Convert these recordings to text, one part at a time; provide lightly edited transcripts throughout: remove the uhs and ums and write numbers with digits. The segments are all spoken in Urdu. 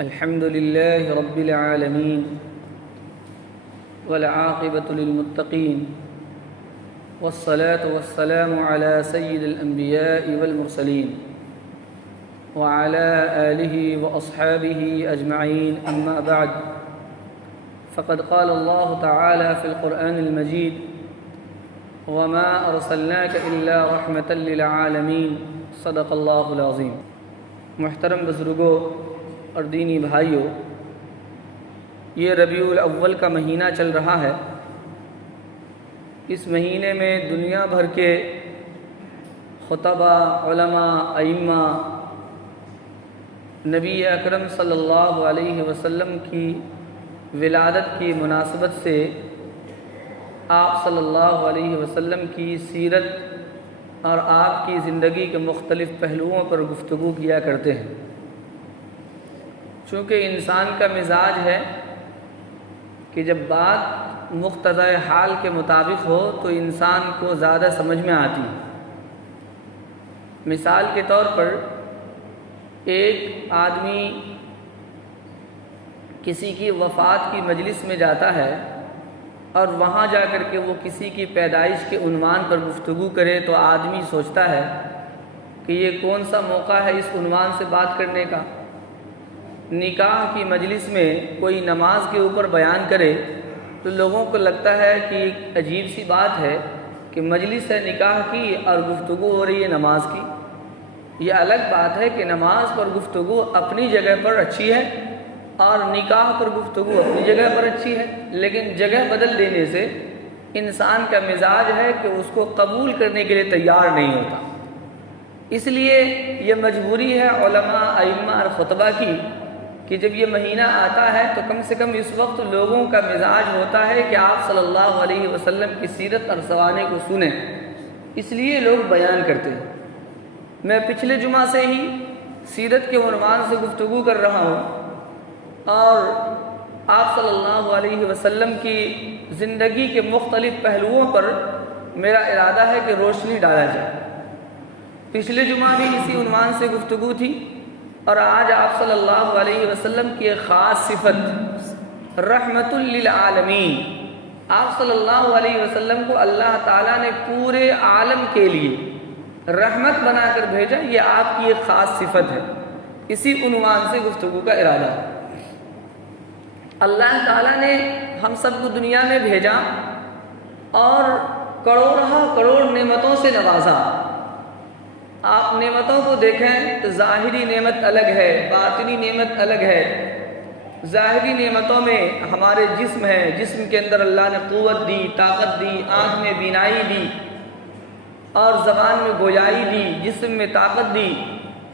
الحمد لله رب العالمين والعاقبة للمتقين والصلاة والسلام على سيد الأنبياء والمرسلين وعلى آله وأصحابه أجمعين أما بعد فقد قال الله تعالى في القرآن المجيد وما أرسلناك إلا رحمة للعالمين صدق الله العظيم۔ محترم بزرگوں اور دینی بھائیوں، یہ ربیع الاول کا مہینہ چل رہا ہے۔ اس مہینے میں دنیا بھر کے خطبہ، علماء، ائمہ نبی اکرم صلی اللہ علیہ وسلم کی ولادت کی مناسبت سے آپ صلی اللہ علیہ وسلم کی سیرت اور آپ کی زندگی کے مختلف پہلوؤں پر گفتگو کیا کرتے ہیں۔ چونکہ انسان کا مزاج ہے کہ جب بات مقتضی حال کے مطابق ہو تو انسان کو زیادہ سمجھ میں آتی ہے۔ مثال کے طور پر ایک آدمی کسی کی وفات کی مجلس میں جاتا ہے اور وہاں جا کر کے وہ کسی کی پیدائش کے عنوان پر گفتگو کرے تو آدمی سوچتا ہے کہ یہ کون سا موقع ہے اس عنوان سے بات کرنے کا۔ نکاح کی مجلس میں کوئی نماز کے اوپر بیان کرے تو لوگوں کو لگتا ہے کہ ایک عجیب سی بات ہے کہ مجلس ہے نکاح کی اور گفتگو ہو رہی ہے نماز کی۔ یہ الگ بات ہے کہ نماز پر گفتگو اپنی جگہ پر اچھی ہے اور نکاح پر گفتگو اپنی جگہ پر اچھی ہے، لیکن جگہ بدل دینے سے انسان کا مزاج ہے کہ اس کو قبول کرنے کے لیے تیار نہیں ہوتا۔ اس لیے یہ مجبوری ہے علماء، ائمہ اور خطبہ کی کہ جب یہ مہینہ آتا ہے تو کم سے کم اس وقت لوگوں کا مزاج ہوتا ہے کہ آپ صلی اللہ علیہ وسلم کی سیرت اور سوانح کو سنیں، اس لیے لوگ بیان کرتے ہیں۔ میں پچھلے جمعہ سے ہی سیرت کے عنوان سے گفتگو کر رہا ہوں اور آپ صلی اللہ علیہ وسلم کی زندگی کے مختلف پہلوؤں پر میرا ارادہ ہے کہ روشنی ڈالا جائے۔ پچھلے جمعہ بھی اسی عنوان سے گفتگو تھی اور آج آپ صلی اللہ علیہ وسلم کی ایک خاص صفت رحمت للعالمین، آپ صلی اللہ علیہ وسلم کو اللہ تعالیٰ نے پورے عالم کے لیے رحمت بنا کر بھیجا، یہ آپ کی ایک خاص صفت ہے۔ اسی عنوان سے گفتگو کا ارادہ ہے۔ اللہ تعالیٰ نے ہم سب کو دنیا میں بھیجا اور کروڑ نعمتوں سے نوازا۔ آپ نعمتوں کو دیکھیں تو ظاہری نعمت الگ ہے، باطنی نعمت الگ ہے۔ ظاہری نعمتوں میں ہمارے جسم ہے، جسم کے اندر اللہ نے قوت دی، طاقت دی، آنکھ میں بینائی دی اور زبان میں گویائی دی، جسم میں طاقت دی،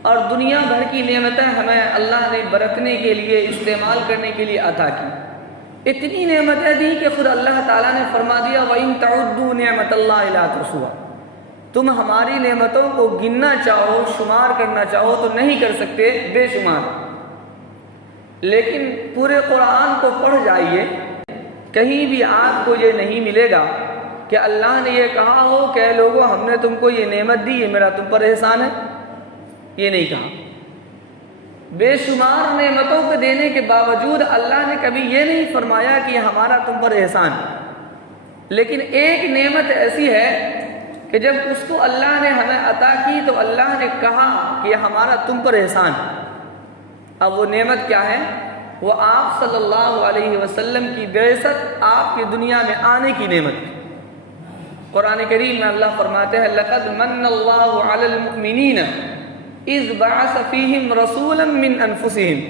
اور دنیا بھر کی نعمتیں ہمیں اللہ نے برتنے کے لیے، استعمال کرنے کے لیے عطا کی۔ اتنی نعمتیں دی کہ خود اللہ تعالیٰ نے فرما دیا وَإِن تَعُدُّوا نِعْمَتَ اللَّهِ لَا تُحْصُوهَا، تم ہماری نعمتوں کو گننا چاہو، شمار کرنا چاہو تو نہیں کر سکتے، بے شمار۔ لیکن پورے قرآن کو پڑھ جائیے، کہیں بھی آپ کو یہ نہیں ملے گا کہ اللہ نے یہ کہا ہو کہ اے لوگوں ہم نے تم کو یہ نعمت دی، یہ میرا تم پر احسان ہے، یہ نہیں کہا۔ بے شمار نعمتوں کو دینے کے باوجود اللہ نے کبھی یہ نہیں فرمایا کہ یہ ہمارا تم پر احسان ہے۔ لیکن ایک نعمت ایسی ہے کہ جب اس کو اللہ نے ہمیں عطا کی تو اللہ نے کہا کہ یہ ہمارا تم پر احسان ہے۔ اب وہ نعمت کیا ہے؟ وہ آپ صلی اللہ علیہ وسلم کی بعثت، آپ کی دنیا میں آنے کی نعمت۔ قرآن کریم میں اللہ فرماتے ہیں لَقَدْ مَنَّ اللَّهُ عَلَى الْمُؤْمِنِينَ اِذْ بَعَثَ فِيهِمْ رَسُولًا مِّنْ أَنفُسِهِمْ،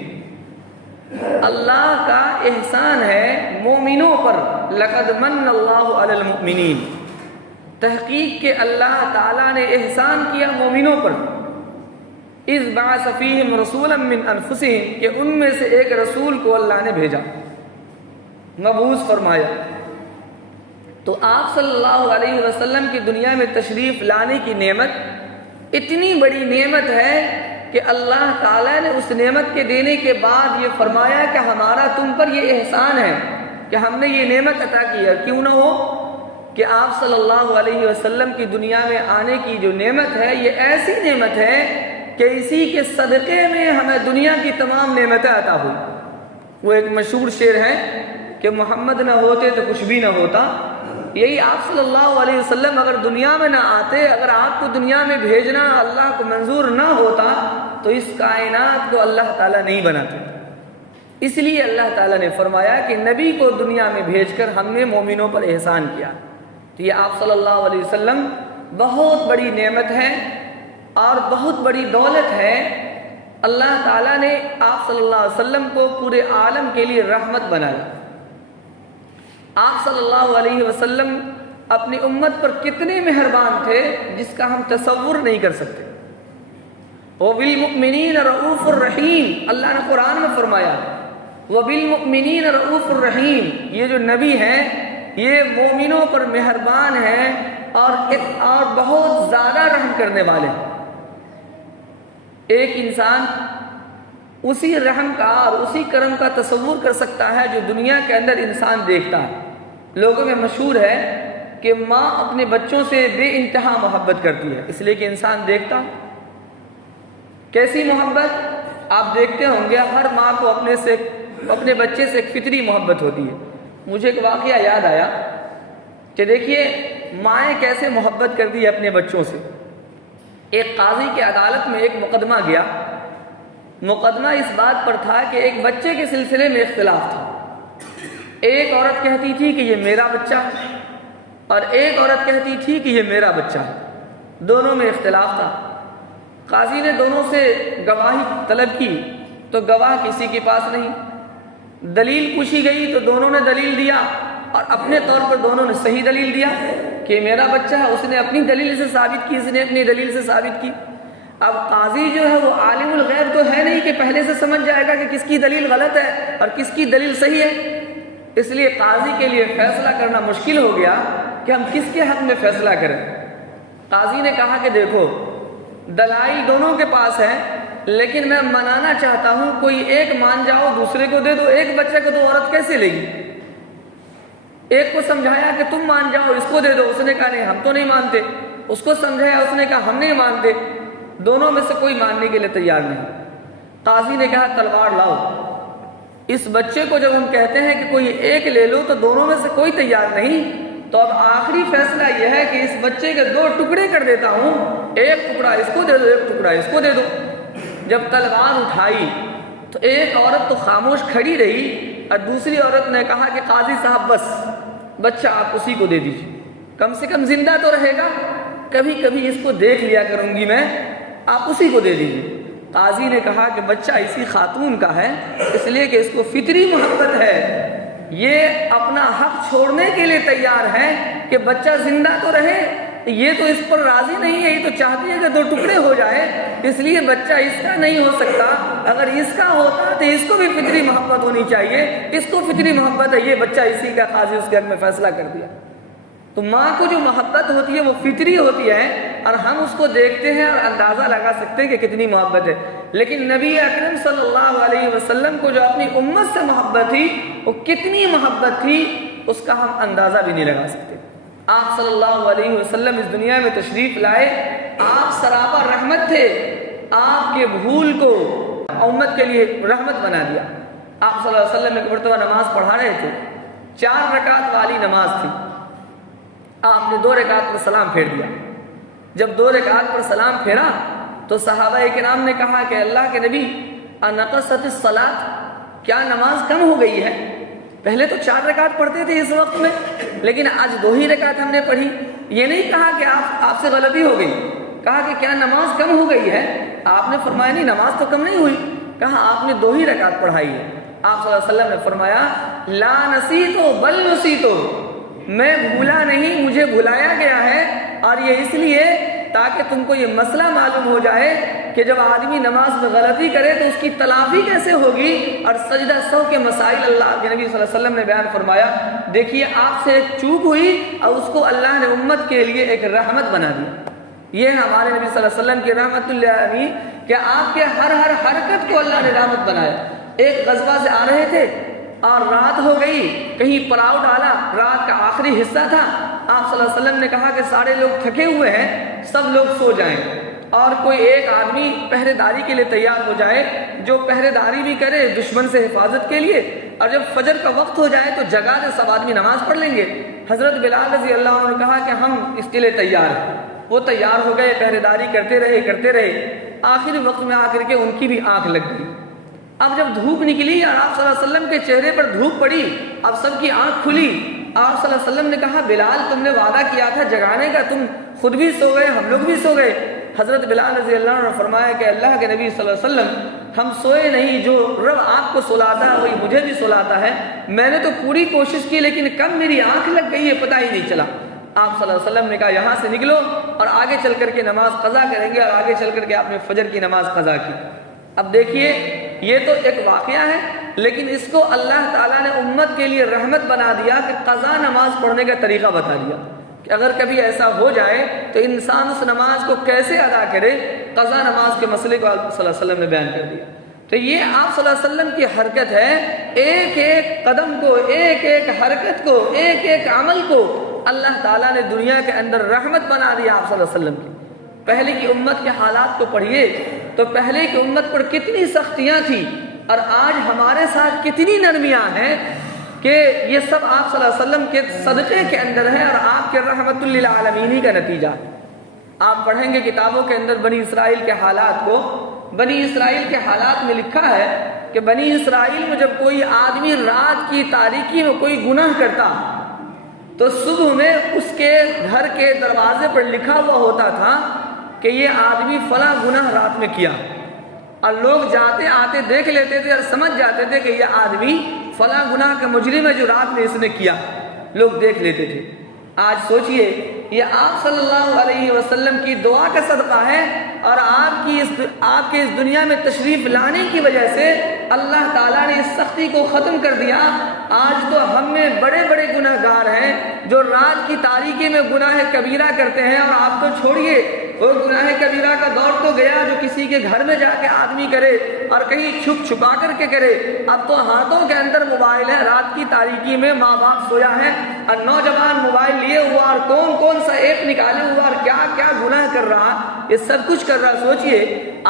اللہ کا احسان ہے مومنوں پر۔ لَقَدْ مَنَّ اللَّهُ عَلَى الْمُؤْمِنِينَ، تحقیق کہ اللہ تعالیٰ نے احسان کیا مومنوں پر۔ اِذْ بَعَثَ فِيهِمْ رَسُولًا مِّنْ أَنفُسِهِمْ، کہ ان میں سے ایک رسول کو اللہ نے بھیجا، مبعوث فرمایا۔ تو آپ صلی اللہ علیہ وسلم کی دنیا میں تشریف لانے کی نعمت اتنی بڑی نعمت ہے کہ اللہ تعالیٰ نے اس نعمت کے دینے کے بعد یہ فرمایا کہ ہمارا تم پر یہ احسان ہے کہ ہم نے یہ نعمت عطا کی ہے۔ کیوں نہ ہو کہ آپ صلی اللہ علیہ وسلم کی دنیا میں آنے کی جو نعمت ہے یہ ایسی نعمت ہے کہ اسی کے صدقے میں ہمیں دنیا کی تمام نعمتیں عطا ہوئی۔ وہ ایک مشہور شعر ہے کہ محمد نہ ہوتے تو کچھ بھی نہ ہوتا۔ یہی آپ صلی اللہ علیہ وسلم اگر دنیا میں نہ آتے، اگر آپ کو دنیا میں بھیجنا اللہ کو منظور نہ ہوتا تو اس کائنات کو اللہ تعالیٰ نہیں بناتے۔ اس لیے اللہ تعالیٰ نے فرمایا کہ نبی کو دنیا میں بھیج کر ہم نے مومنوں پر احسان کیا۔ تو یہ آپ صلی اللہ علیہ وسلم بہت بڑی نعمت ہے اور بہت بڑی دولت ہے۔ اللہ تعالیٰ نے آپ صلی اللہ علیہ وسلم کو پورے عالم کے لیے رحمت بنایا۔ آپ صلی اللہ علیہ وسلم اپنی امت پر کتنے مہربان تھے جس کا ہم تصور نہیں کر سکتے۔ وَبِالْمُؤْمِنِينَ رَءُوفٌ الرحیم، اللہ نے قرآن میں فرمایا وَبِالْمُؤْمِنِينَ رَءُوفٌ الرحیم، یہ جو نبی ہیں یہ مومنوں پر مہربان ہیں اور بہت زیادہ رحم کرنے والے ہیں۔ ایک انسان اسی رحم کا اور اسی کرم کا تصور کر سکتا ہے جو دنیا کے اندر انسان دیکھتا ہے۔ لوگوں میں مشہور ہے کہ ماں اپنے بچوں سے بے انتہا محبت کرتی ہے، اس لیے کہ انسان دیکھتا ہے۔ کیسی محبت؟ آپ دیکھتے ہوں گے ہر ماں کو اپنے بچے سے ایک فطری محبت ہوتی ہے۔ مجھے ایک واقعہ یاد آیا کہ دیکھیے مائیں کیسے محبت کرتی ہے اپنے بچوں سے۔ ایک قاضی کی عدالت میں ایک مقدمہ گیا۔ مقدمہ اس بات پر تھا کہ ایک بچے کے سلسلے میں اختلاف تھا۔ ایک عورت کہتی تھی کہ یہ میرا بچہ ہے اور ایک عورت کہتی تھی کہ یہ میرا بچہ ہے، دونوں میں اختلاف تھا۔ قاضی نے دونوں سے گواہی طلب کی تو گواہ کسی کے پاس نہیں۔ دلیل پوچھی گئی تو دونوں نے دلیل دیا اور اپنے طور پر دونوں نے صحیح دلیل دیا کہ میرا بچہ ہے۔ اس نے اپنی دلیل سے ثابت کی، اس نے اپنی دلیل سے ثابت کی۔ اب قاضی جو ہے وہ عالم الغیب تو ہے نہیں کہ پہلے سے سمجھ جائے گا کہ کس کی دلیل غلط ہے اور کس کی دلیل صحیح ہے۔ اس لیے قاضی کے لیے فیصلہ کرنا مشکل ہو گیا کہ ہم کس کے حق میں فیصلہ کریں۔ قاضی نے کہا کہ دیکھو دلائل دونوں کے پاس ہے، لیکن میں منانا چاہتا ہوں کوئی ایک مان جاؤ دوسرے کو دے دو۔ ایک بچے کو تو عورت کیسے لے گی؟ ایک کو سمجھایا کہ تم مان جاؤ اس کو دے دو، اس نے کہا نہیں ہم تو نہیں مانتے۔ اس کو سمجھایا، اس نے کہا ہم نہیں مانتے۔ دونوں میں سے کوئی ماننے کے لیے تیار نہیں۔ قاضی نے کہا تلوار لاؤ۔ اس بچے کو جب ہم کہتے ہیں کہ کوئی ایک لے لو تو دونوں میں سے کوئی تیار نہیں، تو اب آخری فیصلہ یہ ہے کہ اس بچے کے دو ٹکڑے کر دیتا ہوں، ایک ٹکڑا اس کو دے دو ایک ٹکڑا اس کو دے دو۔ جب تلوار اٹھائی تو ایک عورت تو خاموش کھڑی رہی اور دوسری عورت نے کہا کہ قاضی صاحب بس بچہ آپ اسی کو دے دیجیے، کم سے کم زندہ تو رہے گا، کبھی کبھی اس کو دیکھ لیا کروں گی میں، آپ اسی کو دے دیجیے۔ قاضی نے کہا کہ بچہ اسی خاتون کا ہے، اس لیے کہ اس کو فطری محبت ہے، یہ اپنا حق چھوڑنے کے لیے تیار ہے کہ بچہ زندہ تو رہے، یہ تو اس پر راضی نہیں ہے، یہ تو چاہتی ہے کہ دو ٹکڑے ہو جائے، اس لیے بچہ اس کا نہیں ہو سکتا۔ اگر اس کا ہوتا تو اس کو بھی فطری محبت ہونی چاہیے، اس کو فطری محبت ہے، یہ بچہ اسی کا، قاضی اس کے حق میں فیصلہ کر دیا۔ تو ماں کو جو محبت ہوتی ہے وہ فطری ہوتی ہے اور ہم اس کو دیکھتے ہیں اور اندازہ لگا سکتے ہیں کہ کتنی محبت ہے۔ لیکن نبی اکرم صلی اللہ علیہ وسلم کو جو اپنی امت سے محبت تھی وہ کتنی محبت تھی اس کا ہم اندازہ بھی نہیں لگا سکتے۔ آپ صلی اللہ علیہ وسلم اس دنیا میں تشریف لائے، آپ سراپا رحمت تھے، آپ کے بھول کو امت کے لیے رحمت بنا دیا۔ آپ صلی اللہ علیہ وسلم ایک مرتبہ نماز پڑھا رہے تھے، 4 رکعت والی نماز تھی، آپ نے 2 رکعت پر سلام پھیر دیا۔ جب 2 رکعت پر سلام پھیرا تو صحابہ کرام نے کہا کہ اللہ کے نبی انقصت الصلاۃ، کیا نماز کم ہو گئی ہے؟ پہلے تو 4 رکعت پڑھتے تھے اس وقت میں، لیکن آج 2 ہی رکعت ہم نے پڑھی۔ یہ نہیں کہا کہ آپ سے غلطی ہو گئی، کہا کہ کیا نماز کم ہو گئی ہے؟ آپ نے فرمایا نہیں نماز تو کم نہیں ہوئی، کہا آپ نے 2 ہی رکعت پڑھائی ہے۔ آپ صلی اللہ علیہ وسلم نے فرمایا لا نسیتو بل نسیتو، میں بھولا نہیں، مجھے بھلایا گیا ہے، اور یہ اس لیے تاکہ تم کو یہ مسئلہ معلوم ہو جائے کہ جب آدمی نماز میں غلطی کرے تو اس کی تلافی کیسے ہوگی، اور سجدہ سہو کے مسائل اللہ کے نبی صلی اللہ علیہ وسلم نے بیان فرمایا۔ دیکھیے آپ سے ایک چوک ہوئی اور اس کو اللہ نے امت کے لیے ایک رحمت بنا دیا۔ یہ ہمارے نبی صلی اللہ علیہ وسلم کی رحمت اللہ علیہ کہ آپ کے ہر حرکت کو اللہ نے رحمت بنایا۔ ایک غزوہ سے آ رہے تھے اور رات ہو گئی، کہیں پڑاؤ ڈالا، رات کا آخری حصہ تھا۔ آپ صلی اللہ علیہ وسلم نے کہا کہ سارے لوگ تھکے ہوئے ہیں، سب لوگ سو جائیں۔ اور کوئی ایک آدمی پہرے داری کے لیے تیار ہو جائے، جو پہرے داری بھی کرے دشمن سے حفاظت کے لیے، اور جب فجر کا وقت ہو جائے تو جگہ سے سب آدمی نماز پڑھ لیں گے۔ حضرت بلال رضی اللہ عنہ نے کہا کہ ہم اس کے لیے تیار ہیں۔ وہ تیار ہو گئے، پہرے داری کرتے رہے، آخری وقت میں آ کر کے ان کی بھی آنکھ لگ گئی۔ اب جب دھوپ نکلی اور آپ صلی اللہ علیہ وسلم کے چہرے پر دھوپ پڑی، اب سب کی آنکھ کھلی۔ آپ صلی اللہ علیہ وسلم نے کہا بلال تم نے وعدہ کیا تھا جگانے کا، تم خود بھی سو گئے، ہم لوگ بھی سو گئے۔ حضرت بلال رضی اللہ عنہ نے فرمایا کہ اللہ کے نبی صلی اللہ علیہ وسلم ہم سوئے نہیں، جو رب آپ کو سلاتا ہے وہی مجھے بھی سلاتا ہے۔ میں نے تو پوری کوشش کی لیکن کب میری آنکھ لگ گئی ہے پتہ ہی نہیں چلا۔ آپ صلی اللہ علیہ وسلم نے کہا یہاں سے نکلو اور آگے چل کر کے نماز قضا کریں گے، اور آگے چل کر کے آپ نے فجر کی نماز قضا کی۔ اب دیکھیے یہ تو ایک واقعہ ہے، لیکن اس کو اللہ تعالیٰ نے امت کے لیے رحمت بنا دیا کہ قضا نماز پڑھنے کا طریقہ بتا دیا کہ اگر کبھی ایسا ہو جائے تو انسان اس نماز کو کیسے ادا کرے۔ قضا نماز کے مسئلے کو آپ صلی اللہ علیہ وسلم نے بیان کر دیا۔ تو یہ آپ صلی اللہ علیہ وسلم کی حرکت ہے، ایک ایک قدم کو، ایک ایک حرکت کو، ایک ایک عمل کو اللہ تعالیٰ نے دنیا کے اندر رحمت بنا دیا آپ صلی اللہ علیہ وسلم کی۔ پہلے کی امت کے حالات کو پڑھیے تو پہلے کی امت پر کتنی سختیاں تھیں، اور آج ہمارے ساتھ کتنی نرمیاں ہیں کہ یہ سب آپ صلی اللہ علیہ وسلم کے صدقے کے اندر ہے اور آپ کے رحمت للعالمین کا نتیجہ۔ آپ پڑھیں گے کتابوں کے اندر بنی اسرائیل کے حالات کو، بنی اسرائیل کے حالات میں لکھا ہے کہ بنی اسرائیل میں جب کوئی آدمی رات کی تاریکی میں کوئی گناہ کرتا تو صبح میں اس کے گھر کے دروازے پر لکھا ہوا ہوتا تھا کہ یہ آدمی فلاں گناہ رات میں کیا، اور لوگ جاتے آتے دیکھ لیتے تھے اور سمجھ جاتے تھے کہ یہ آدمی فلاں گناہ کا مجرم ہے جو رات میں اس نے کیا، لوگ دیکھ لیتے تھے۔ آج سوچئے یہ آپ صلی اللہ علیہ وسلم کی دعا کا صدقہ ہے، اور آپ کے اس دنیا میں تشریف لانے کی وجہ سے اللہ تعالیٰ نے اس سختی کو ختم کر دیا۔ آج تو ہم میں بڑے بڑے گناہ گار ہیں جو رات کی تاریکی میں گناہ کبیرہ کرتے ہیں، اور آپ تو چھوڑیے وہ گناہ کبیرہ کا دور تو گیا جو کسی کے گھر میں جا کے آدمی کرے اور کہیں چھپ چھپا کر کے کرے۔ اب تو ہاتھوں کے اندر موبائل ہے، رات کی تاریکی میں ماں باپ سویا ہے اور نوجوان موبائل لیے ہوا اور کون سا ایپ نکالے ہوا اور کیا کیا گناہ کر رہا، یہ سب کچھ کر رہا۔ سوچئے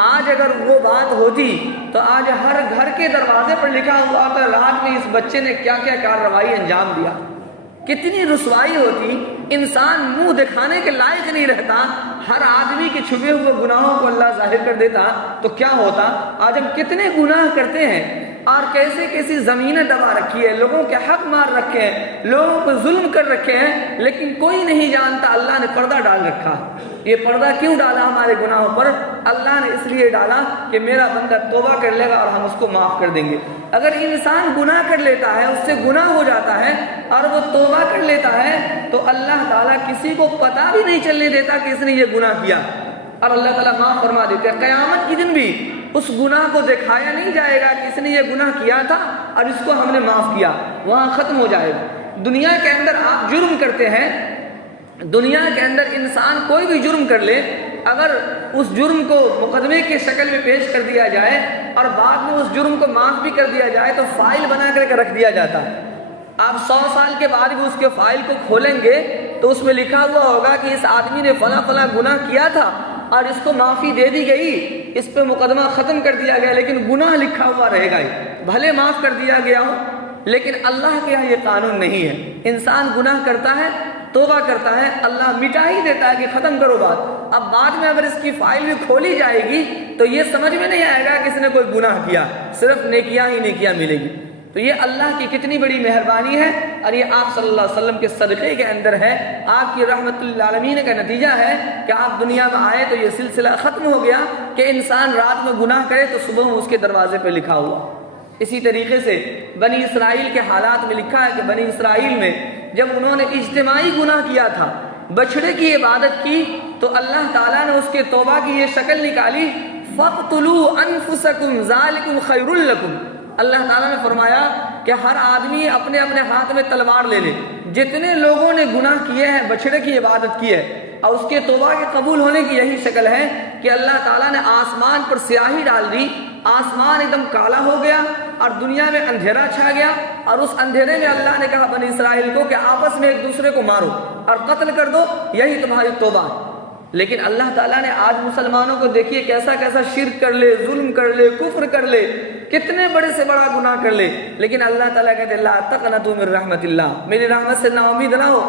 آج اگر وہ بات ہوتی تو آج ہر گھر کے دروازے پر لکھا ہوا تھا رات میں اس بچے نے کیا کیا کارروائی انجام دیا، کتنی رسوائی ہوتی، انسان منہ دکھانے کے لائق نہیں رہتا، ہر آدمی کے چھپے ہوئے گناہوں کو اللہ ظاہر کر دیتا تو کیا ہوتا۔ آج ہم کتنے گناہ کرتے ہیں اور کیسے کیسی زمینیں دبا رکھی ہے، لوگوں کے حق مار رکھے ہیں، لوگوں کو ظلم کر رکھے ہیں، لیکن کوئی نہیں جانتا اللہ نے پردہ ڈال رکھا۔ یہ پردہ کیوں ڈالا ہمارے گناہوں پر؟ اللہ نے اس لیے ڈالا کہ میرا بندہ توبہ کر لے گا اور ہم اس کو معاف کر دیں گے۔ اگر انسان گناہ کر لیتا ہے، اس سے گناہ ہو جاتا ہے اور وہ توبہ کر لیتا ہے تو اللہ تعالیٰ کسی کو پتہ بھی نہیں چلنے دیتا کہ اس نے یہ گناہ کیا، اور اللہ تعالیٰ معاف فرما دیتے ہیں۔ قیامت کے دن بھی اس گناہ کو دکھایا نہیں جائے گا کہ اس نے یہ گناہ کیا تھا اور اس کو ہم نے معاف کیا، وہاں ختم ہو جائے گا۔ دنیا کے اندر آپ جرم کرتے ہیں، دنیا کے اندر انسان کوئی بھی جرم کر لے، اگر اس جرم کو مقدمے کی شکل میں پیش کر دیا جائے اور بعد میں اس جرم کو معاف بھی کر دیا جائے تو فائل بنا کر کے رکھ دیا جاتا ہے۔ آپ 100 سال کے بعد بھی اس کے فائل کو کھولیں گے تو اس میں لکھا ہوا ہوگا کہ اس آدمی نے فلاں فلاں گناہ کیا تھا اور اس کو معافی دے دی گئی، اس پہ مقدمہ ختم کر دیا گیا، لیکن گناہ لکھا ہوا رہے گا ہی، بھلے معاف کر دیا گیا ہو، لیکن اللہ کے یہاں یہ قانون نہیں ہے۔ انسان گناہ کرتا ہے، توبہ کرتا ہے، اللہ مٹا ہی دیتا ہے کہ ختم کرو بات۔ اب بعد میں اگر اس کی فائل بھی کھولی جائے گی تو یہ سمجھ میں نہیں آئے گا کہ اس نے کوئی گناہ کیا، صرف نیکیاں ہی نیکیاں ملے گی۔ تو یہ اللہ کی کتنی بڑی مہربانی ہے، اور یہ آپ صلی اللہ علیہ وسلم کے صدقے کے اندر ہے، آپ کی رحمت للعالمین کا نتیجہ ہے کہ آپ دنیا میں آئے تو یہ سلسلہ ختم ہو گیا کہ انسان رات میں گناہ کرے تو صبح میں اس کے دروازے پہ لکھا ہوا۔ اسی طریقے سے بنی اسرائیل کے حالات میں لکھا ہے کہ بنی اسرائیل میں جب انہوں نے اجتماعی گناہ کیا تھا، بچڑے کی عبادت کی، تو اللہ تعالیٰ نے اس کے توبہ کی یہ شکل نکالی، فَاقْتُلُوا أَنفُسَكُمْ ذَلِكُمْ خَيْرٌ لَكُمْ۔ اللہ تعالیٰ نے فرمایا کہ ہر آدمی اپنے اپنے ہاتھ میں تلوار لے لے، جتنے لوگوں نے گناہ کیے ہیں، بچڑے کی عبادت کی ہے، اور اس کے توبہ کے قبول ہونے کی یہی شکل ہے کہ اللہ تعالیٰ نے آسمان پر سیاہی ڈال دی، آسمان ایک دم کالا ہو گیا اور دنیا میں اندھیرا چھا گیا، اور اس اندھیرے میں اللہ نے کہا بنی اسرائیل کو کہ آپس میں ایک دوسرے کو مارو اور قتل کر دو، یہی تمہاری توبہ۔ لیکن اللہ تعالیٰ نے آج مسلمانوں کو دیکھیے کیسا کیسا شرک کر لے، ظلم کر لے، کفر کر لے، کتنے بڑے سے بڑا گناہ کر لے، لیکن اللہ تعالیٰ کہتے ہیں لا تقنطوا من رحمت اللہ، میری رحمت سے نا امید نہ ہو۔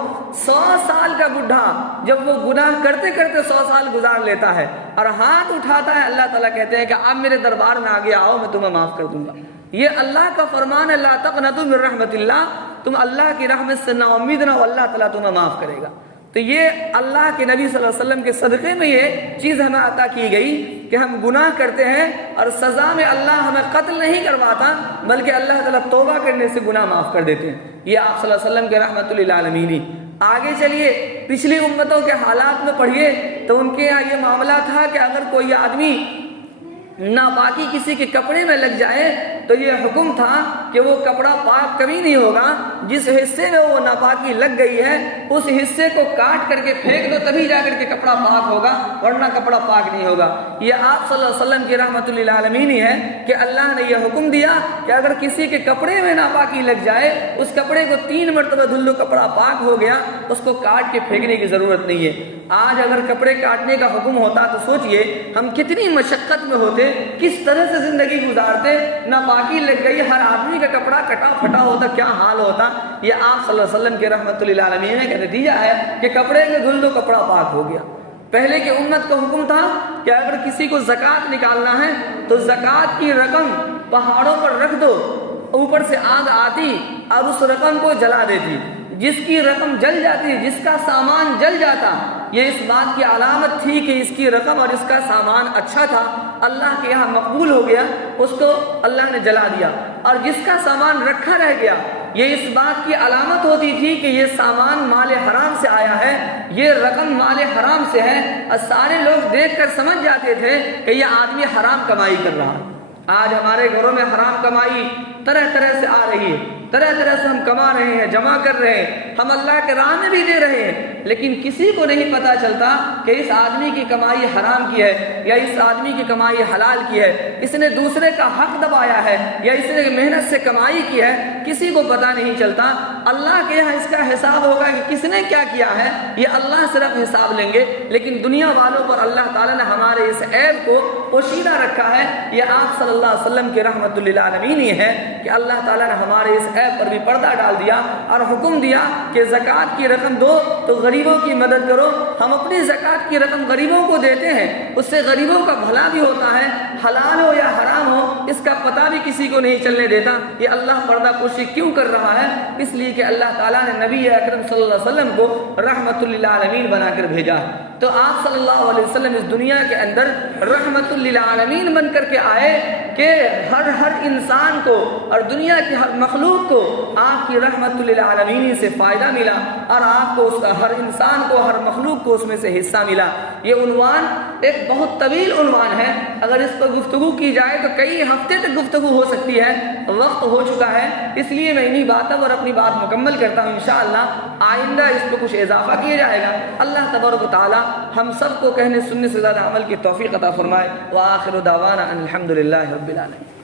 100 سال کا بڈھا جب وہ گناہ کرتے کرتے 100 سال گزار لیتا ہے اور ہاتھ اٹھاتا ہے، اللہ تعالیٰ کہتے ہیں کہ اب میرے دربار میں آگے آؤ، میں تمہیں معاف کر دوں گا۔ یہ اللہ کا فرمان ہے، لا تقنطوا من رحمت اللہ، تم اللہ کی رحمت سے نا امید نہ ہو، اللہ تعالیٰ تمہیں معاف کرے گا۔ تو یہ اللہ کے نبی صلی اللہ علیہ وسلم کے صدقے میں یہ چیز ہمیں عطا کی گئی کہ ہم گناہ کرتے ہیں اور سزا میں اللہ ہمیں قتل نہیں کرواتا، بلکہ اللہ تعالیٰ توبہ کرنے سے گناہ معاف کر دیتے ہیں۔ یہ آپ صلی اللہ علیہ وسلم کے رحمت للعالمین۔ آگے چلیے پچھلی امتوں کے حالات میں پڑھیے تو ان کے یہاں یہ معاملہ تھا کہ اگر کوئی آدمی ناپاکی کسی کے کپڑے میں لگ جائے تو یہ حکم تھا کہ وہ کپڑا پاک کبھی نہیں ہوگا، جس حصے میں وہ ناپاکی لگ گئی ہے اس حصے کو کاٹ کر کے پھینک دو، تبھی جا کر کے کپڑا پاک ہوگا، ورنہ کپڑا پاک نہیں ہوگا۔ یہ آپ صلی اللہ علیہ وسلم کی رحمت للعالمین ہی ہے کہ اللہ نے یہ حکم دیا کہ اگر کسی کے کپڑے میں ناپاکی لگ جائے، اس کپڑے کو 3 مرتبہ دھل لو، کپڑا پاک ہو گیا، اس کو کاٹ کے پھینکنے کی ضرورت نہیں ہے۔ آج اگر کپڑے کاٹنے کا حکم ہوتا تو سوچئے ہم کتنی مشقت میں ہوتے، کس طرح سے زندگی گزارتے، ناپاکی لگ گئی، ہر آدمی کا کپڑا کٹا پھٹا ہوتا، کیا حال ہوتا۔ یہ آپ صلی اللہ علیہ وسلم کے رحمت للعالمین کا نتیجہ ہے کہ کپڑے میں دھل دو، کپڑا پاک ہو گیا۔ پہلے کی امت کا حکم تھا کہ اگر کسی کو زکوٰۃ نکالنا ہے تو زکوٰۃ کی رقم پہاڑوں پر رکھ دو، اوپر سے آگ آتی اور اس رقم کو جلا دیتی، جس کی رقم جل جاتی، جس کا سامان جل جاتا، یہ اس بات کی علامت تھی کہ اس کی رقم اور اس کا سامان اچھا تھا، اللہ کے یہاں مقبول ہو گیا، اس کو اللہ نے جلا دیا۔ اور جس کا سامان رکھا رہ گیا، یہ اس بات کی علامت ہوتی تھی کہ یہ سامان مال حرام سے آیا ہے، یہ رقم مال حرام سے ہے، اور سارے لوگ دیکھ کر سمجھ جاتے تھے کہ یہ آدمی حرام کمائی کر رہا۔ آج ہمارے گھروں میں حرام کمائی طرح طرح سے آ رہی ہے، طرح طرح سے ہم کما رہے ہیں، جمع کر رہے ہیں، ہم اللہ کے راہ میں بھی دے رہے ہیں، لیکن کسی کو نہیں پتا چلتا کہ اس آدمی کی کمائی حرام کی ہے یا اس آدمی کی کمائی حلال کی ہے، اس نے دوسرے کا حق دبایا ہے یا اس نے محنت سے کمائی کی ہے، کسی کو پتا نہیں چلتا۔ اللہ کے یہاں اس کا حساب ہوگا کہ کس نے کیا کیا ہے، یہ اللہ صرف حساب لیں گے، لیکن دنیا والوں پر اللہ تعالیٰ نے ہمارے اس عیب کو پوشیدہ رکھا ہے۔ یہ آپ صلی اللہ علیہ وسلم کی رحمت للعالمین ہی ہے کہ اللہ تعالیٰ نے ہمارے اس عیب پر بھی پردہ ڈال دیا اور حکم دیا کہ زکوٰۃ کی رقم دو تو غریبوں کی مدد کرو۔ ہم اپنی زکوٰۃ کی رقم غریبوں کو دیتے ہیں، اس سے غریبوں کا بھلا بھی ہوتا ہے، حلال ہو یا حرام ہو اس کا پتہ بھی کسی کو نہیں چلنے دیتا۔ یہ اللہ پردہ پوشی کیوں کر رہا ہے؟ اس لیے کہ اللہ تعالیٰ نے نبی اکرم صلی اللہ علیہ وسلم کو رحمت للعالمین بنا کر بھیجا ہے۔ تو آپ صلی اللہ علیہ وسلم اس دنیا کے اندر رحمت للعالمین بن کر کے آئے کہ ہر انسان کو اور دنیا کی ہر مخلوق کو آپ کی رحمت للعالمین سے فائدہ ملا، اور آپ کو ہر انسان کو، ہر مخلوق کو اس میں سے حصہ ملا۔ یہ عنوان ایک بہت طویل عنوان ہے، اگر اس پر گفتگو کی جائے تو کئی ہفتے تک گفتگو ہو سکتی ہے، وقت ہو چکا ہے، اس لیے میں انہی باتوں پر اپنی بات مکمل کرتا ہوں۔ انشاءاللہ آئندہ اس پہ کچھ اضافہ کیا جائے گا۔ اللہ تبارک و تعالی ہم سب کو کہنے سننے سے زیادہ عمل کی توفیق عطا فرمائے۔ وآخر دعوانا ان الحمد للہ رب العالمین۔